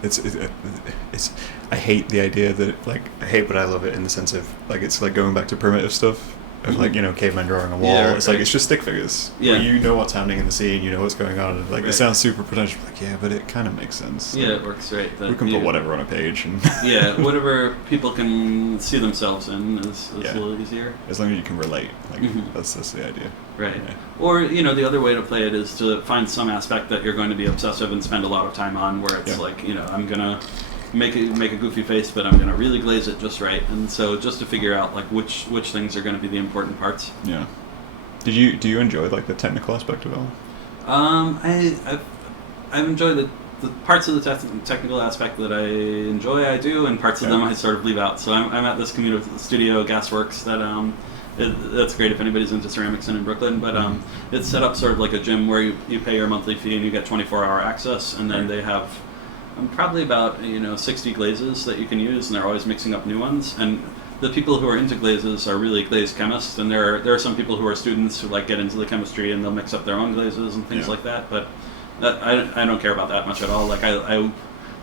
It's I hate the idea that I hate, but I love it in the sense of it's like going back to primitive stuff of cavemen drawing a wall. Yeah, it's like it's just stick figures. Yeah. Where you know what's happening in the scene, you know what's going on. And it sounds super pretentious, but it kind of makes sense. Yeah, it works right. We can put whatever on a page and whatever people can see themselves in is a little easier. As long as you can relate, that's the idea. Right. Yeah. Or, the other way to play it is to find some aspect that you're going to be obsessive and spend a lot of time on, where it's I'm going to make a goofy face, but I'm going to really glaze it just right. And so just to figure out, which things are going to be the important parts. Yeah. Do you enjoy, the technical aspect of it all? I've enjoyed the parts of the technical aspect that I enjoy, I do, and parts of them I sort of leave out. So I'm at this community studio, Gasworks, that that's great if anybody's into ceramics in Brooklyn, but it's set up sort of like a gym where you pay your monthly fee and you get 24-hour access, and then they have probably about 60 glazes that you can use, and they're always mixing up new ones. And the people who are into glazes are really glaze chemists, and there are some people who are students who get into the chemistry and they'll mix up their own glazes and things like that. But I don't care about that much at all.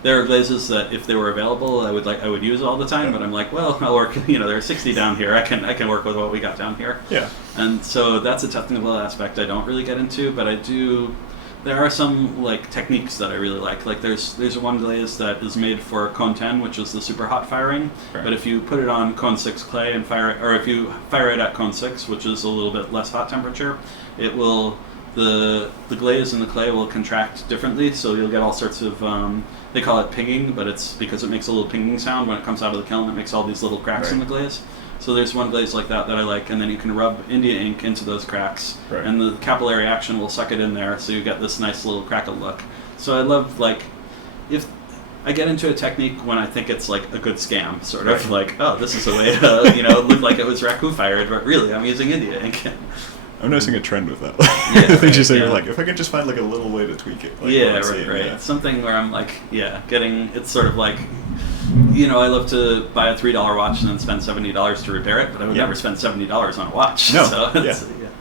there are glazes that if they were available, I would use all the time. But I'm like, well, I'll work. There are 60 down here. I can work with what we got down here. Yeah. And so that's a technical aspect I don't really get into, but I do. There are some like techniques that I really like. Like there's one glaze that is made for cone 10, which is the super hot firing. Right. But if you put it on cone 6 clay and fire it, or if you fire it at cone 6, which is a little bit less hot temperature, it will the glaze in the clay will contract differently. So you'll get all sorts of they call it pinging, but it's because it makes a little pinging sound when it comes out of the kiln. It makes all these little cracks in the glaze. So there's one glaze like that I like, and then you can rub India ink into those cracks, and the capillary action will suck it in there, so you get this nice little crackled look. So I love, like, if I get into a technique when I think it's like a good scam, sort of like, oh, this is a way to look like it was raku fired, but really I'm using India ink. I'm noticing a trend with that. Things you say, like, if I could just find like a little way to tweak it. Like, right. Something where I'm like, getting it's sort of like. I love to buy a $3 watch and then spend $70 to repair it, but I would never spend $70 on a watch. No, so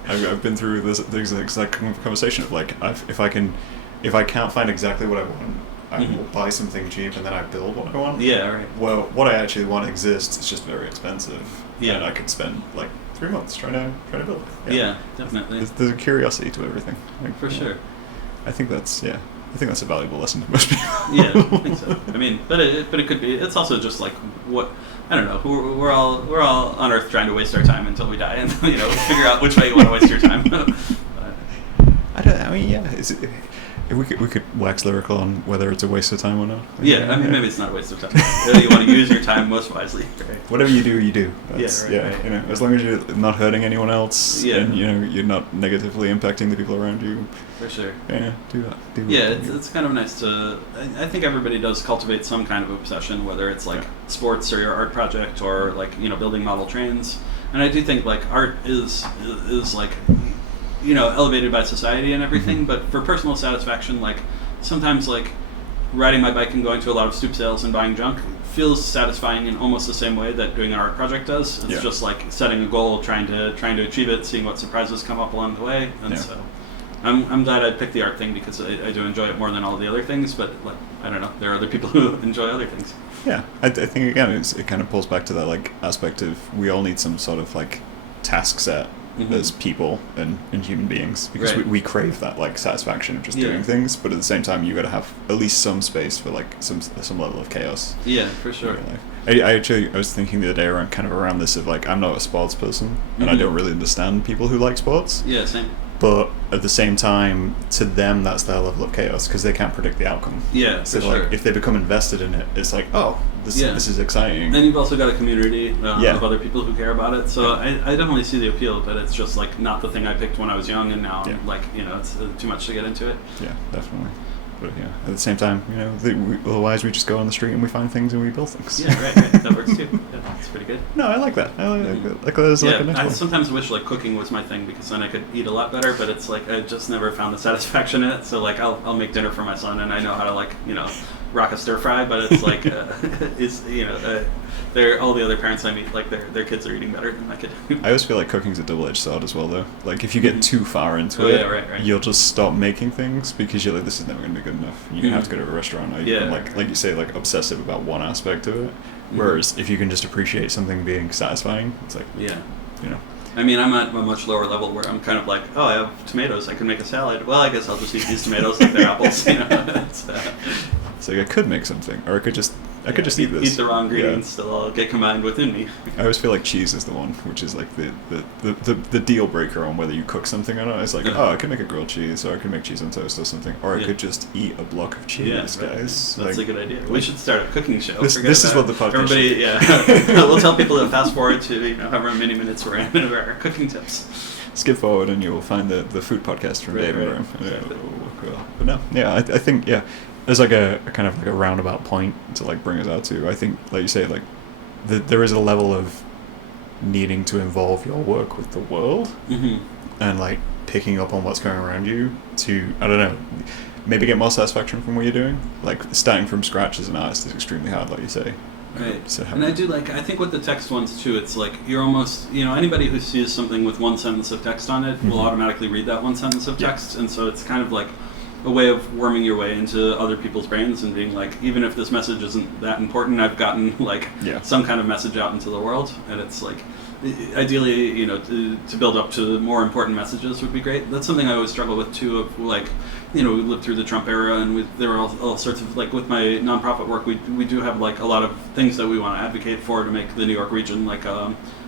I've been through this exact conversation of like, if I can't find exactly what I want, I will buy something cheap and then I build what I want. Yeah, right. Well, what I actually want exists. It's just very expensive. Yeah, and I could spend like 3 months trying to build it. Yeah, definitely. There's a curiosity to everything. Like, for sure. I think that's a valuable lesson to most people. Yeah, I think so. I mean, but it could be. It's also just like what I don't know. We're all on Earth trying to waste our time until we die, and figure out which way you want to waste your time. If we could wax lyrical on whether it's a waste of time or not. Yeah, I mean, maybe it's not a waste of time. You want to use your time most wisely. Right? Whatever you do, you do. That's, right. As long as you're not hurting anyone else, and you're not negatively impacting the people around you. For sure. Yeah, do that. It's kind of nice to. I think everybody does cultivate some kind of obsession, whether it's like sports or your art project or like building model trains. And I do think like art is like. Elevated by society and everything, but for personal satisfaction, like sometimes like riding my bike and going to a lot of stoop sales and buying junk feels satisfying in almost the same way that doing an art project does. It's just like setting a goal, trying to achieve it, seeing what surprises come up along the way, and so I'm glad I picked the art thing because I do enjoy it more than all the other things, but like I don't know, there are other people who enjoy other things. Yeah, I think again it kind of pulls back to that like aspect of we all need some sort of like task set as people and human beings because we crave that like satisfaction of just doing things, but at the same time you got to have at least some space for like some level of chaos. Yeah, for sure. I was thinking the other day around this of like I'm not a sports person and I don't really understand people who like sports. Yeah, same. But at the same time, to them, that's their level of chaos because they can't predict the outcome. Yeah, so for like, sure. If they become invested in it, it's like, oh, this is exciting. And you've also got a community of other people who care about it. So I definitely see the appeal, but it's just like not the thing I picked when I was young, and now I'm like it's too much to get into it. Yeah, definitely. But at the same time, otherwise we just go on the street and we find things and we build things. Yeah, right. That works too. Yeah, that's pretty good. No, I like that. I like that. I sometimes wish like cooking was my thing because then I could eat a lot better. But it's like I just never found the satisfaction in it. So like I'll make dinner for my son and I know how to like rock a stir fry, but it's like they're all the other parents I meet like their kids are eating better than I could. I always feel like cooking's a double-edged sword as well, though. Like if you get too far into it, you'll just stop making things because you're like, this is never going to be good enough. You're gonna have to go to a restaurant. Or you can, like you say, like obsessive about one aspect of it. Whereas if you can just appreciate something being satisfying, it's like I mean, I'm at a much lower level where I'm kind of like, oh, I have tomatoes, I can make a salad. Well, I guess I'll just eat these tomatoes like they're apples. So I could make something, or I could just eat this. Eat the raw ingredients, they'll all get combined within me. I always feel like cheese is the one, which is like the deal breaker on whether you cook something or not. It's like, I could make a grilled cheese, or I could make cheese on toast or something, or I could just eat a block of cheese, guys. That's a good idea. We should start a cooking show. This is what the podcast Everybody, we'll tell people to fast forward to however many minutes we're in of our cooking tips. Skip forward and you will find the food podcast from Dave and Graham. Exactly. But no, I think there's like a kind of like a roundabout point to like bring us out to. I think, like you say, like there is a level of needing to involve your work with the world and like picking up on what's going around you to, I don't know, maybe get more satisfaction from what you're doing. Like starting from scratch as an artist is extremely hard, like you say. Right. So and I think with the text ones too, it's like you're almost, anybody who sees something with one sentence of text on it will automatically read that one sentence of text. And so it's kind of like, a way of worming your way into other people's brains and being like, even if this message isn't that important, I've gotten like some kind of message out into the world, and it's like, ideally, you know, to build up to more important messages would be great. That's something I always struggle with too. Of like, you know, we lived through the Trump era, and there were all sorts of like with my nonprofit work, we do have like a lot of things that we want to advocate for to make the New York region like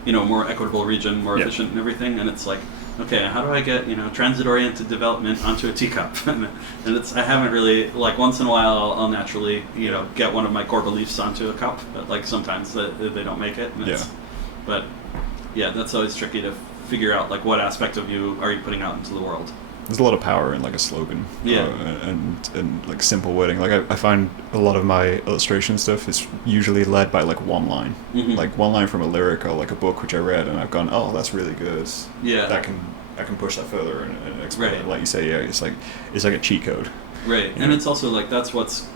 you know, more equitable region, more efficient and everything. And it's like, okay, how do I get, you know, transit-oriented development onto a teacup? And it's, I haven't really, like, once in a while I'll naturally, you know, get one of my core beliefs onto a cup, but like sometimes they don't make it. And but yeah, that's always tricky to figure out, like, what aspect of you are you putting out into the world. There's a lot of power in like a slogan, and like simple wording. Like I find a lot of my illustration stuff is usually led by like one line, like one line from a lyric or like a book which I read, and I've gone, oh, that's really good. Yeah, I can push that further and explain it. Like you say, it's like a cheat code. Right, and it's also like that's what's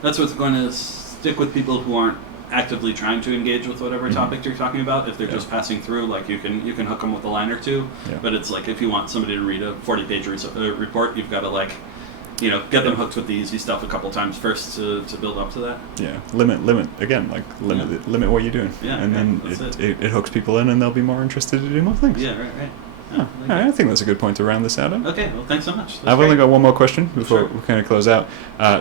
going to stick with people who aren't actively trying to engage with whatever topic you're talking about. If they're just passing through, like you can hook them with a line or two. But it's like if you want somebody to read a 40-page report, you've got to like, you know, get them hooked with the easy stuff a couple times first to build up to that. Yeah, limit again, like limit what you're doing. Yeah, and then it hooks people in, and they'll be more interested to do more things. Yeah, right. Oh, all right, I think that's a good point to round this out. Okay, well, thanks so much. I've only got one more question before we kind of close out.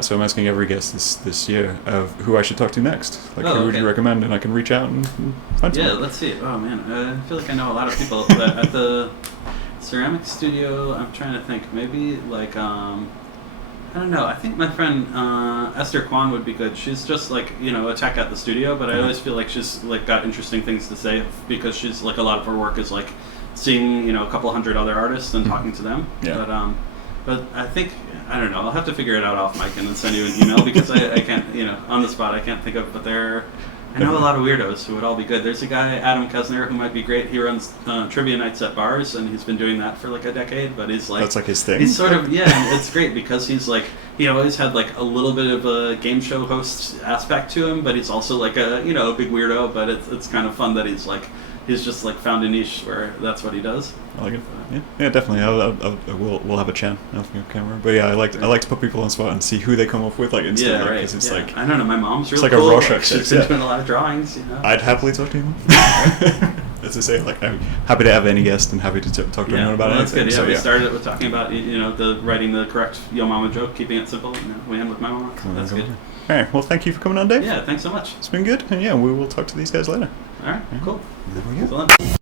So I'm asking every guest this year of who I should talk to next. Like, who would you recommend? And I can reach out and find someone. Yeah, let's see. Oh, man. I feel like I know a lot of people. But at the ceramic studio, I'm trying to think. Maybe, like, I don't know. I think my friend Esther Kwan would be good. She's just, like, you know, a tech at the studio, but I always feel like she's, like, got interesting things to say because she's, like, a lot of her work is, like, seeing, you know, a couple hundred other artists and talking to them. But I think, I don't know, I'll have to figure it out off mic and then send you an email because I can't, you know, on the spot I can't think of, but I know a lot of weirdos who would all be good. There's a guy, Adam Kesner, who might be great. He runs trivia nights at bars, and he's been doing that for like a decade, but he's like... That's like his thing? He's sort of, and it's great because he's like, he always had like a little bit of a game show host aspect to him, but he's also like a, you know, a big weirdo, but it's kind of fun that he's just like found a niche where that's what he does. I like it. Yeah, definitely. We'll have a chat off your camera. But yeah, I like to put people on the spot and see who they come up with like instantly. Yeah, right. Because it's like, I don't know. My mom's really it's like cool. A Rorschach She's been doing a lot of drawings. You know. I'd happily talk to you. As I say, like I'm happy to have any guest and happy to talk to anyone about that's anything. Good. Yeah, we started it with talking about, you know, the writing the correct Yo Mama joke, keeping it simple. You know, we end with my mama. That's good. All right. Well, thank you for coming on, Dave. Yeah, thanks so much. It's been good, and yeah, we will talk to these guys later. All right. Cool. There we go. Excellent.